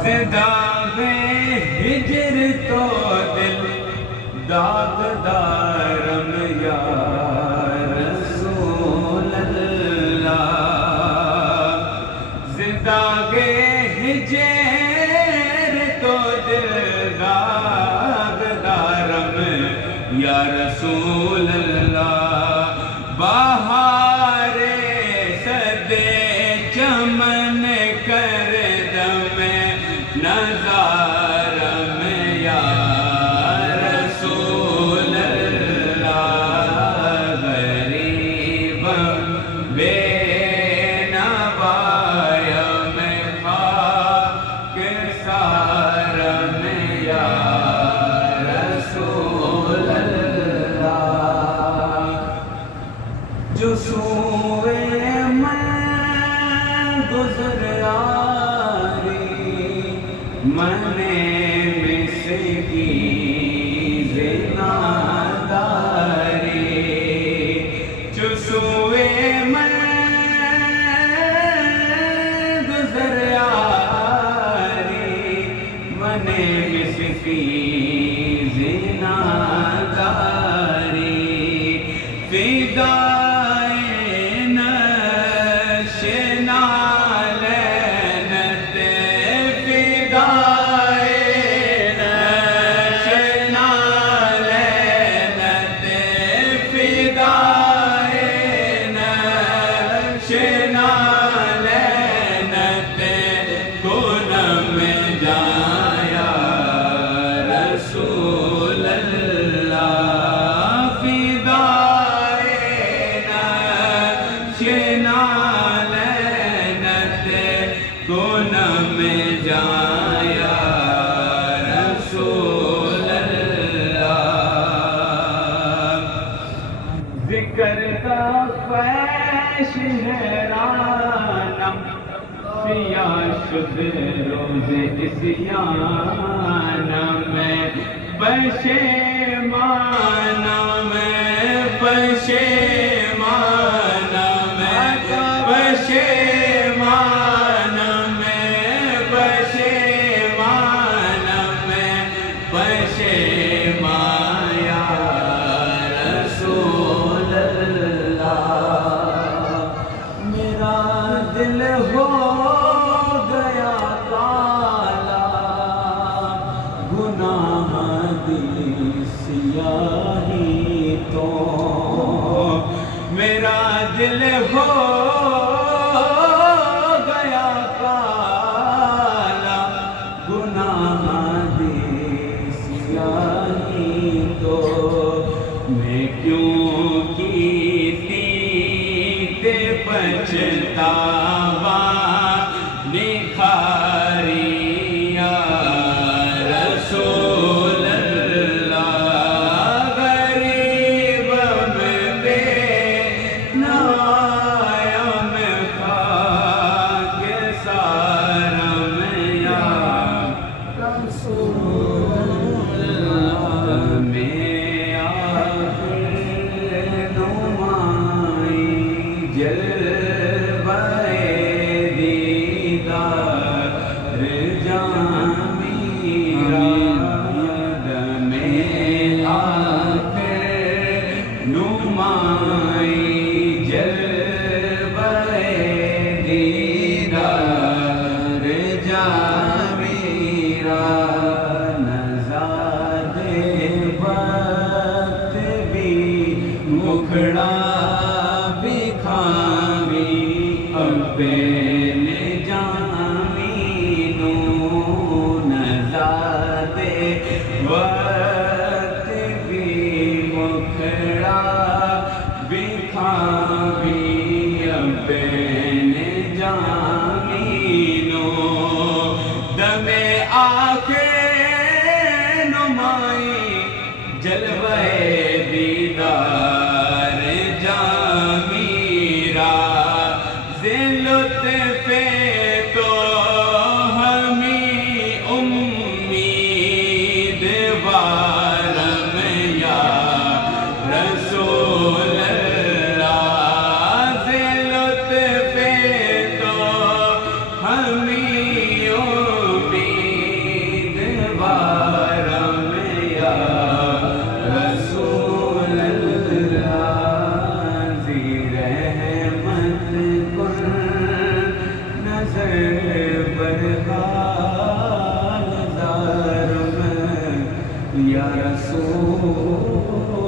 داغ ہجر تو دل داغدارم یا رسول اللہ، داغ ہجر تو دل داغدارم یا رسول اللہ، بہار سدے چمن کر دم نظارم یا رسول اللہ، غریبم بے نوایم خاک سارم یا رسول اللہ، جو سوئے میں گزر منے مسکی زناداری، چسوئے میں گزر آری، منے مسکی زناداری، فدائے نشنا ذکر کا خیش حیرانم سیاہ شد روز اسیانم میں پشیمانم پشیمانم پشیمانم پشیمانم پشیمان یا رسول میرا دل ہو گیا کالا، گناہ دی سیاہی تو، میرا دل ہو گیا کالا، گناہ دی سیاہی تو، میں کیوں کیتی تے پچھتاوا نکھاری یا رسول اللہ، غریبم بے نوایم خاک سارم یا رسول اللہ، میں آخر نمائی جلوہ دیدار جاں میرا، ید میں آخر نمائی جلوہ دیدار جاں میرا، نزاد وقت بھی مکھڑا بکھاوی، ابے نے جامی نو یا رسول